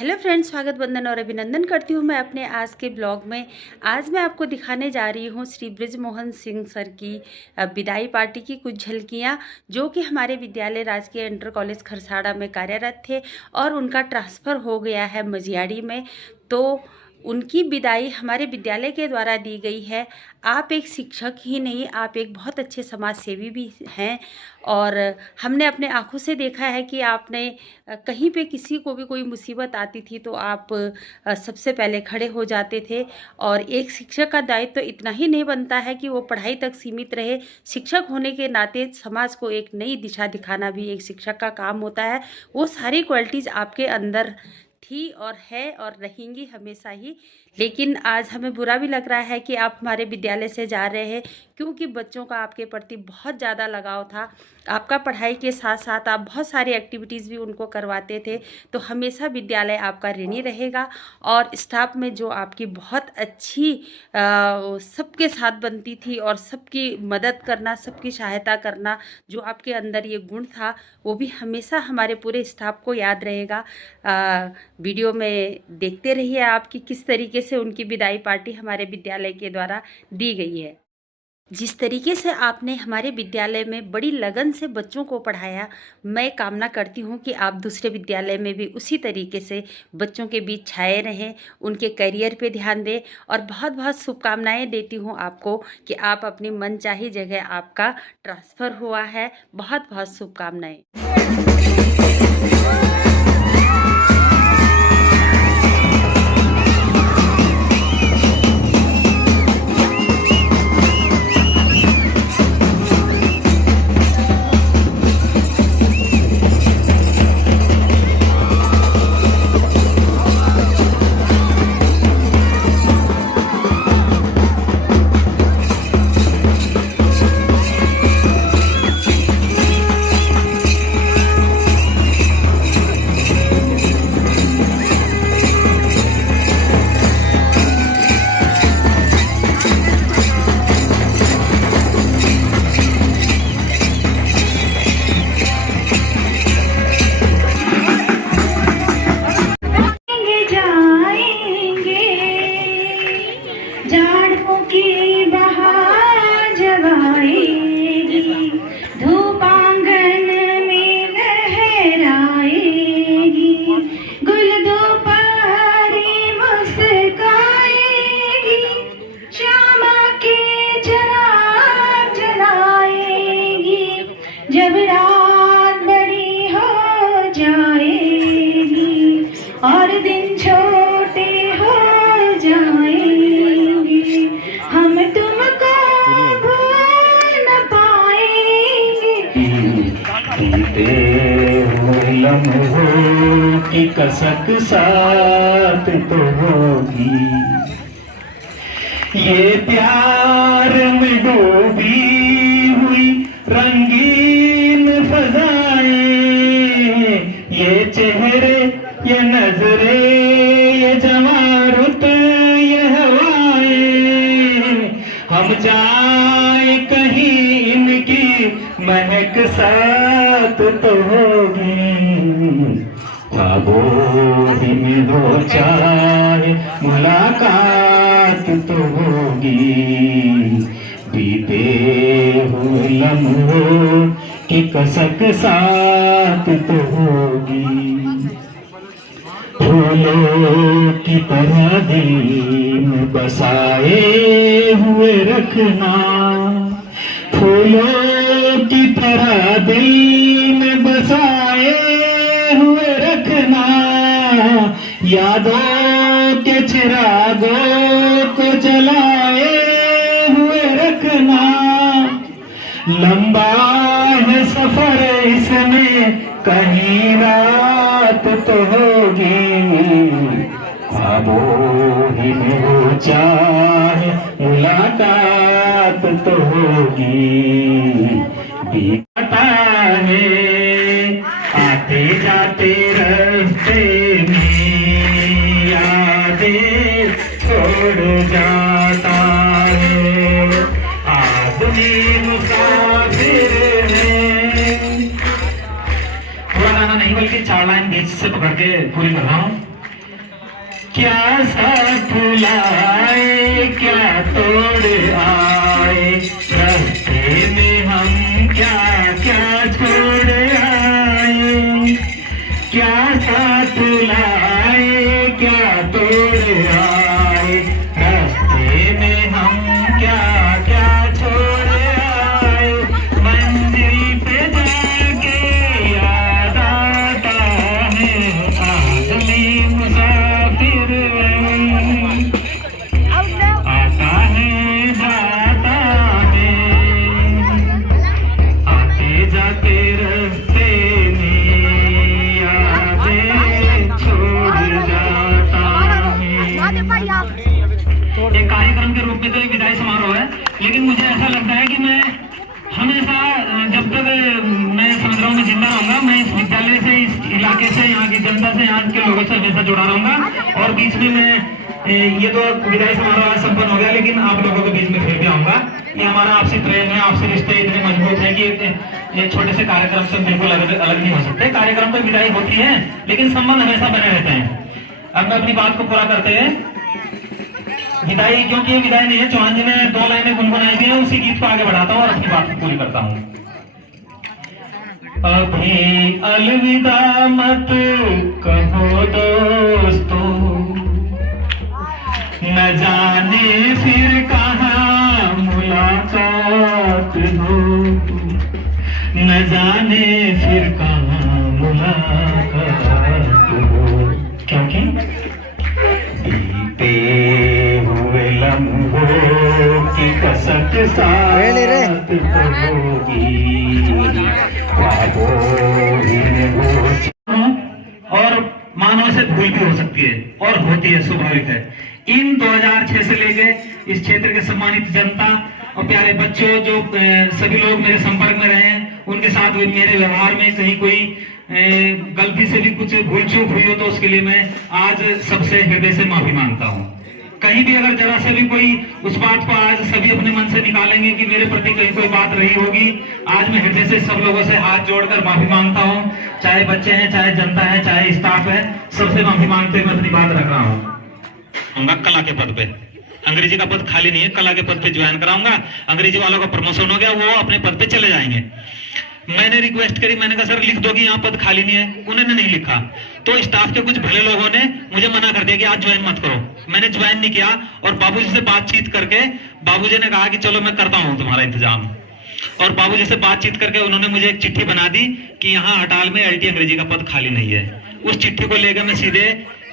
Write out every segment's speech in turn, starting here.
Hello friends, स्वागत वंदन और अभिनंदन करती हूँ मैं अपने आज के ब्लॉग में। आज मैं आपको दिखाने जा रही हूँ श्री बृजमोहन सिंह सर की विदाई पार्टी की कुछ झलकियाँ, जो कि हमारे विद्यालय राजकीय इंटर कॉलेज खरसाड़ा में कार्यरत थे और उनका ट्रांसफ़र हो गया है मझियाड़ी में। तो उनकी विदाई हमारे विद्यालय के द्वारा दी गई है। आप एक शिक्षक ही नहीं, आप एक बहुत अच्छे समाज सेवी भी हैं और हमने अपने आँखों से देखा है कि आपने कहीं पे किसी को भी कोई मुसीबत आती थी तो आप सबसे पहले खड़े हो जाते थे। और एक शिक्षक का दायित्व तो इतना ही नहीं बनता है कि वो पढ़ाई तक सीमित रहे। शिक्षक होने के नाते समाज को एक नई दिशा दिखाना भी एक शिक्षक का काम होता है। वो सारी क्वालिटीज़ आपके अंदर थी और है और रहेंगी हमेशा ही। लेकिन आज हमें बुरा भी लग रहा है कि आप हमारे विद्यालय से जा रहे हैं, क्योंकि बच्चों का आपके प्रति बहुत ज़्यादा लगाव था। आपका पढ़ाई के साथ साथ आप बहुत सारी एक्टिविटीज़ भी उनको करवाते थे। तो हमेशा विद्यालय आपका ऋणी रहेगा और स्टाफ में जो आपकी बहुत अच्छी सबके साथ बनती थी और सबकी मदद करना, सबकी सहायता करना, जो आपके अंदर ये गुण था, वो भी हमेशा हमारे पूरे स्टाफ को याद रहेगा। वीडियो में देखते रहिए आप कि किस तरीके से उनकी विदाई पार्टी हमारे विद्यालय के द्वारा दी गई है। जिस तरीके से आपने हमारे विद्यालय में बड़ी लगन से बच्चों को पढ़ाया, मैं कामना करती हूँ कि आप दूसरे विद्यालय में भी उसी तरीके से बच्चों के बीच छाए रहें, उनके करियर पे ध्यान दें। और बहुत बहुत शुभकामनाएं देती हूँ आपको कि आप अपनी मनचाही जगह आपका ट्रांसफ़र हुआ है। बहुत बहुत शुभकामनाएं। जब रात बड़ी हो जाएगी और दिन छोटे हो जाएंगे, हम तुमको भूल न पाएंगे। बीते हुए लम्हों की कसक साथ तो होगी, ये प्यार में डूबी हुई रंगीन फजाएं, ये चेहरे, ये नजरें, ये जवारुत, ये हवाएं, हम जाए कहीं इनकी महक साथ तो होगी। ख्वाबों ही में हो चाहे मुलाकात तो होगी, बीते हुए लम्हों की कसक साथ तो होगी। फूलों की तरह दिल में बसाए हुए रखना, फूलों की तरह दिल में बसाए हुए रखना, यादों के चिरागों को जलाए हुए रखना। लंबा है सफर इसमें कहीं रात तो होगी, ख्वाबों ही में हो चाहे मुलाकात तो होगी। बीता है आते जाते रास्ते में यादें छोड़ जाता है, आदमी मुसाफिर है। थोड़ा गाना नहीं बल्कि 4 लाइन बीच से पकड़ के पूरी कर रहा हूँ। क्या साथ लाए क्या तोड़ आए, रास्ते में हम क्या क्या छोड़ आए, क्या साथ लाए क्या तोड़ आए, रास्ते में हम क्या क्या छोड़ आए, मंजिल पे जाके याद आता है आदमी मुसाफिर, आता है जाता है, आते जाते रास्ते में यादें छोड़ जाता है। एक कार्यक्रम के रूप में तो एक विदाई समारोह है, लेकिन मुझे ऐसा लगता है कि मैं हमेशा जब तक मैं समझ रहा हूँ मैं जिंदा रहूंगा, मैं इस विद्यालय से, इस इलाके से, यहाँ की जनता से, यहाँ के लोगों से हमेशा जुड़ा रहूंगा। और बीच में मैं ये तो विदाई समारोह संपन्न हो गया, लेकिन आप लोगों के बीच में फिर भी आऊंगा। ये हमारा आपसी प्रेम है, आपसे रिश्ते इतने मजबूत है कि ये छोटे से कार्यक्रम से बिल्कुल अलग नहीं हो सकते। कार्यक्रम पर विदाई होती है, लेकिन संबंध हमेशा बने रहते हैं। अब मैं अपनी बात को पूरा करते हैं। विदाई, क्योंकि ये विदाई नहीं है, चौहान जी ने 2 लाइनें गुनगुनाई दी है, उसी गीत को आगे बढ़ाता हूँ और अपनी बात को पूरी करता हूँ। अभी अलविदा मत कहो दोस्तों, न जाने फिर कहाँ मुलाकात हो, न जाने फिर कहाँ मुलाकात हो, क्योंकि बीते हुए लम्हों की कसक साथ होगी, और मानव से भूल भी हो सकती है और होती है, स्वाभाविक है। इन 2006 से लेके इस क्षेत्र के सम्मानित जनता और प्यारे बच्चों, जो सभी लोग मेरे संपर्क में रहे हैं, उनके साथ मेरे व्यवहार में कहीं कोई गलती से भी कुछ भूल चूक हुई हो तो उसके लिए मैं आज सबसे हृदय से माफी मांगता हूँ। कहीं भी अगर जरा से भी कोई उस बात को आज सभी अपने मन से निकालेंगे कि मेरे प्रति कहीं कोई बात रही होगी, आज मैं हृदय से सब लोगों से हाथ जोड़कर माफी मांगता हूँ। चाहे बच्चे हैं, चाहे जनता है, चाहे स्टाफ है, सबसे माफी मांगते हुए मैं अपनी बात रख रहा हूँ। कला के पद पे, अंग्रेजी का पद खाली नहीं है, कला के पद पे ज्वाइन कराऊंगा। अंग्रेजी वालों का प्रमोशन हो गया, वो अपने पद पे चले जाएंगे। मैंने रिक्वेस्ट करी, मैंने कहा सर लिख दो कि यहाँ पद खाली नहीं है, उन्होंने नहीं लिखा। तो स्टाफ के कुछ भले लोगों ने मुझे मना कर दिया कि आज ज्वाइन मत करो। मैंने ज्वाइन नहीं किया और बाबूजी से बातचीत करके बाबूजी ने कहा कि चलो मैं करता हूँ तुम्हारा इंतजाम। और बाबूजी से बातचीत करके उन्होंने मुझे एक चिट्ठी बना दी कि यहाँ हटाल में LT अंग्रेजी का पद खाली नहीं है। उस चिट्ठी को लेकर मैं सीधे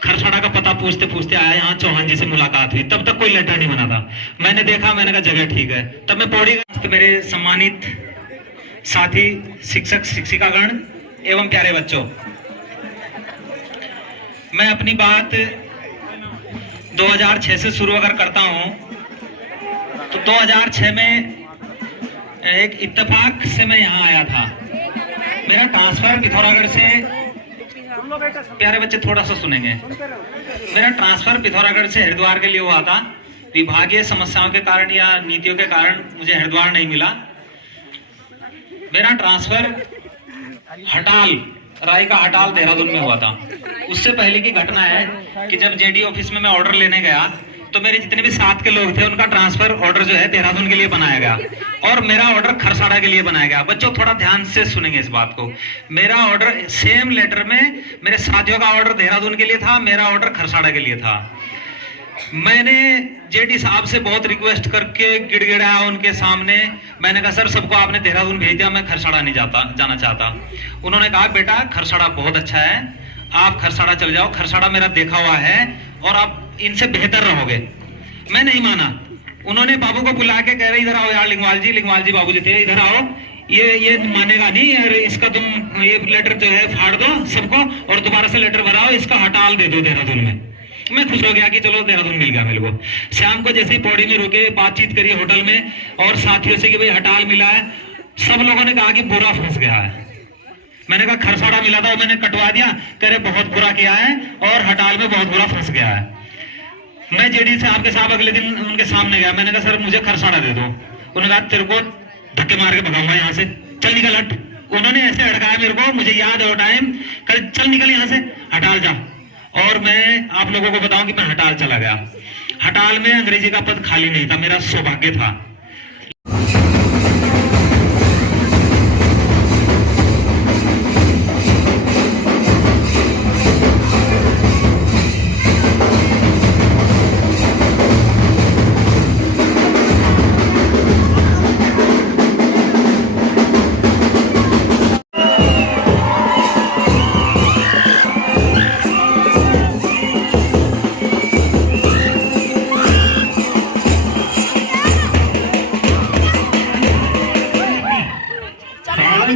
खरसाड़ा का पता पूछते पूछते आया, यहाँ चौहान जी से मुलाकात हुई। तब तक कोई लेटर नहीं बना था। मैंने देखा, मैंने कहा जगह ठीक है। तब मैं पौड़ी मेरे सम्मानित साथी शिक्षक शिक्षिकागण एवं प्यारे बच्चों, मैं अपनी बात 2006 से शुरू अगर करता हूं तो 2006 में एक इत्तेफाक से मैं यहाँ आया था। मेरा ट्रांसफर पिथौरागढ़ से, प्यारे बच्चे थोड़ा सा सुनेंगे, मेरा ट्रांसफर पिथौरागढ़ से हरिद्वार के लिए हुआ था। विभागीय समस्याओं के कारण या नीतियों के कारण मुझे हरिद्वार नहीं मिला। मेरा ट्रांसफर हटाल, राय का हटाल देहरादून में हुआ था। उससे पहले की घटना है कि जब JD ऑफिस में मैं ऑर्डर लेने गया तो मेरे जितने भी साथ के लोग थे उनका ट्रांसफर ऑर्डर जो है देहरादून के लिए बनाया गया और मेरा ऑर्डर खरसाड़ा के लिए बनाया गया। बच्चों थोड़ा ध्यान से सुनेंगे इस बात को। मेरा ऑर्डर सेम लेटर में मेरे साथियों का ऑर्डर देहरादून के लिए था, मेरा ऑर्डर खरसाड़ा के लिए था। मैंने JD साहब से बहुत रिक्वेस्ट करके गिड़गिड़ाया उनके सामने। मैंने कहा सर सबको आपने देहरादून भेज दिया, मैं खरसाड़ा नहीं जाना चाहता। उन्होंने कहा बेटा खरसाड़ा बहुत अच्छा है, आप खरसाड़ा चले जाओ, खरसाड़ा मेरा देखा हुआ है और आप इनसे बेहतर रहोगे। मैं नहीं माना। उन्होंने बाबू को बुला के कह रहे इधर आओ यार लिंगवाल जी बाबू जी थे, इधर आओ, ये मानेगा नहीं, अरे इसका तुम ये लेटर जो है फाड़ दो सबको और दोबारा से लेटर भराओ, इसका हटाल दे दो देहरादून में। मैं खुश हो गया कि चलो देहरादून मिल गया मेरे को। शाम को जैसे ही पौड़ी में रुके, बातचीत करी होटल में और साथियों से कि भाई हटाल मिला है। सब लोगों ने कहा कि बुरा फंस गया है। मैंने कहा खरसाड़ा मिला था, मैंने कटवा दिया। कह रहे बहुत बुरा किया है और हटाल में बहुत बुरा फंस गया है। मैं JD साहब के साथ अगले दिन उनके सामने गया। मैंने कहा सर मुझे खरसाड़ा दे दो। उन्होंने कहा तेरे को धक्के मार के भगाऊंगा यहाँ से, चल निकल हट। उन्होंने ऐसे अड़काया मेरे को, मुझे याद है वो टाइम, कल चल निकल यहाँ से, हटाल जा। और मैं आप लोगों को बताऊं कि मैं हटाल चला गया। हटाल में अंग्रेजी का पद खाली नहीं था, मेरा सौभाग्य था।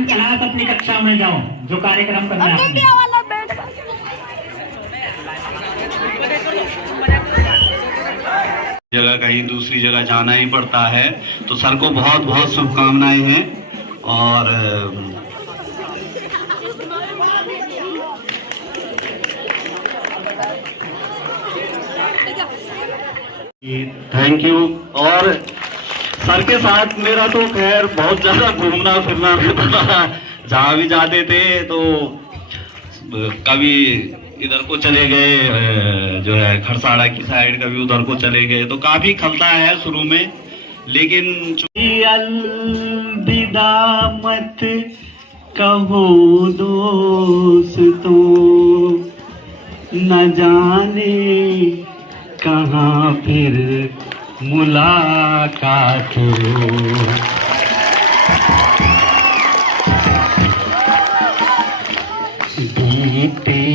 क्लास अपनी कक्षा में जाओ, जो कार्यक्रम करना है। जगह कहीं दूसरी जगह जाना ही पड़ता है, तो सर को बहुत बहुत शुभकामनाएं हैं। और थैंक यू। और सर के साथ मेरा तो खैर बहुत ज्यादा घूमना फिरना रहता था। जहाँ भी जाते थे तो कभी इधर को चले गए, जो है खरसाड़ा की साइड, कभी उधर को चले गए, तो काफी खलता है शुरू में। लेकिन अलविदा मत कहो दोस्तों, न जाने कहाँ फिर मुलाकात हो। बीते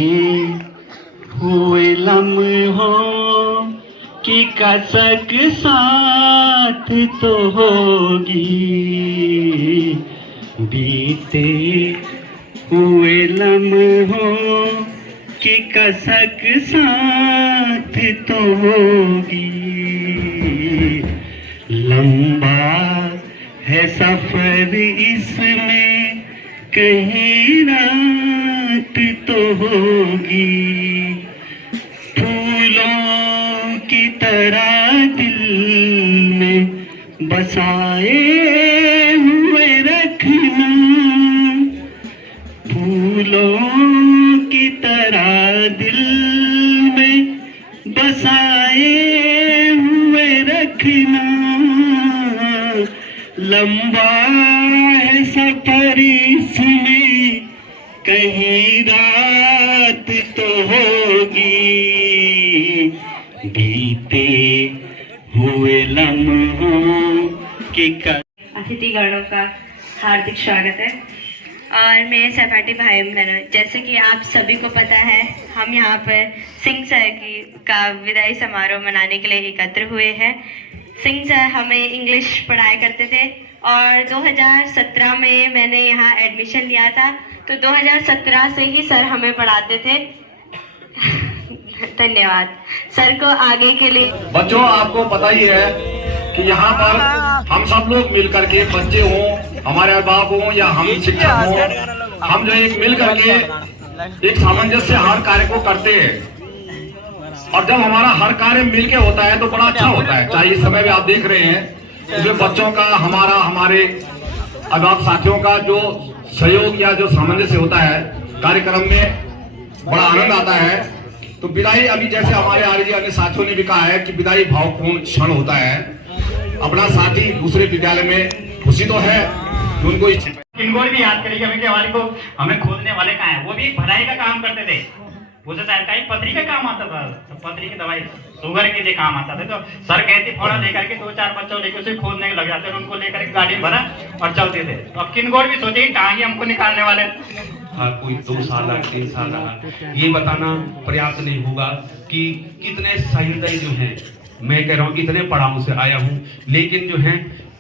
हुए लम्हों की कसक साथ तो होगी, बीते हुए लम्हों की कसक साथ तो होगी। लंबा है सफर इसमें कहीं रात तो होगी। फूलों की तरह दिल में बसाए हुए रखना, फूलों की तरह दिल में बसाए हुए रखना। लंबा है सफर इसमें कहीं रात तो होगी, बीते हुए लम्हों की अतिथिगणों का हार्दिक स्वागत है। और मेरे सहपाठी भाई बहनों, जैसे कि आप सभी को पता है, हम यहाँ पर सिंह सर का विदाई समारोह मनाने के लिए एकत्र हुए हैं। सिंह सर हमें इंग्लिश पढ़ाया करते थे और 2017 में मैंने यहाँ एडमिशन लिया था, तो 2017 से ही सर हमें पढ़ाते थे। धन्यवाद सर को आगे के लिए। बच्चों, आपको पता ही है कि यहाँ पर हम सब लोग मिलकर के, बच्चे हों, हमारे अभिभावक हों या हम शिक्षक हों, हम जो एक मिल करके एक सामंजस्य हर कार्य को करते हैं। और जब हमारा हर कार्य मिल के होता है तो बड़ा अच्छा होता है। चाहे इस समय भी आप देख रहे हैं, जो बच्चों का हमारे अभिभावक साथियों का जो सहयोग या जो सामंजस्य होता है कार्यक्रम में, बड़ा आनंद आता है। तो विदाई, अभी जैसे हमारे आर्य अन्य साथियों ने भी कहा है कि विदाई भावपूर्ण क्षण होता है। अपना साथी दूसरे विद्यालय में खुशी तो है कि उनको किन्गोर भी याद करेगी हमें, वाले को हमें खोदने वाले कहाँ है, वो भी भलाई का काम करते थे। वो तो सरकारी पथरी का काम आता था, तो पथरी की दवाई शुगर के लिए काम आता था। तो सर कहती फोड़ा लेकर के 2-4 बच्चों लेकर उसे खोदने लग जाते, उनको लेकर एक गाड़ी भरा और चलते थे। तो अब किन्गोर भी सोचे कहाँ ही हमको निकालने वाले। कोई 2 साल 3 साल रहा, ये बताना पर्याप्त नहीं होगा कि कितने सहृदय जो हैं, मैं कह रहा हूँ कितने पड़ावों से आया हूँ, लेकिन जो है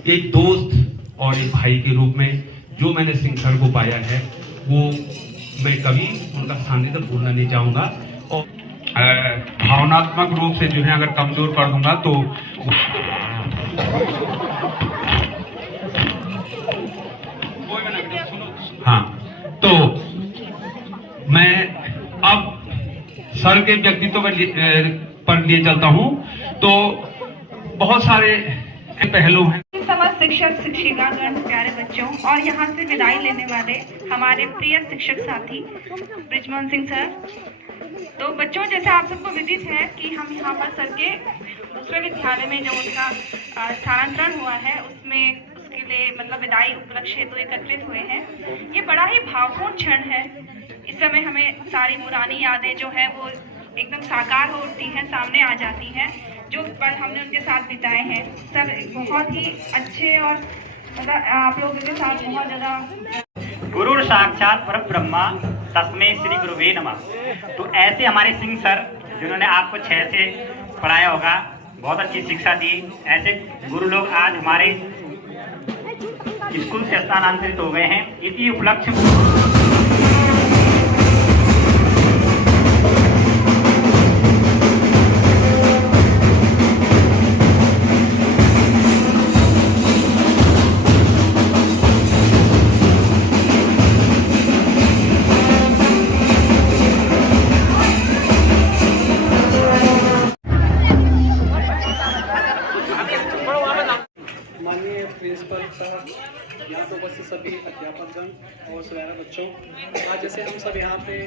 एक दोस्त और एक भाई के रूप में जो मैंने सिंह सर को पाया है, वो मैं कभी उनका सानिध्य भूलना नहीं चाहूँगा। और भावनात्मक रूप से जो है अगर कमजोर कर दूंगा तो हाँ, तो मैं अब सर के व्यक्तित्व पर लिए चलता हूँ। तो बहुत सारे पहलू हैं। समस्त शिक्षक शिक्षिकागण, प्यारे बच्चों और यहाँ से विदाई लेने वाले हमारे प्रिय शिक्षक साथी बृजमोहन सिंह सर। तो बच्चों, जैसे आप सबको विदित है कि हम यहाँ पर सर के दूसरे विद्यालय में जो उनका स्थानांतरण हुआ है उसके लिए मतलब विदाई उपलक्ष्य हेतु एकत्रित हुए हैं। ये बड़ा ही भावपूर्ण क्षण है। इस समय हमें सारी पुरानी यादें जो है वो एकदम साकार हो उठती हैं, सामने आ जाती हैं, जो पल हमने उनके साथ बिताए हैं। सर बहुत ही अच्छे और मतलब आप लोगों के साथ बहुत ज़्यादा गुरु साक्षात परब्रह्मा तस्मै श्री गुरुवे नमः। तो ऐसे हमारे सिंह सर जिन्होंने आपको 6 से पढ़ाया होगा, बहुत अच्छी शिक्षा दी, ऐसे गुरु लोग आज हमारे स्कूल से स्थानांतरित हो गए हैं। इसी उपलक्ष्य माननीय प्रिंसिपल साहब, यहाँ पे उपस्थित सभी अध्यापकगण और प्यारे बच्चों, आज जैसे हम सब यहाँ पे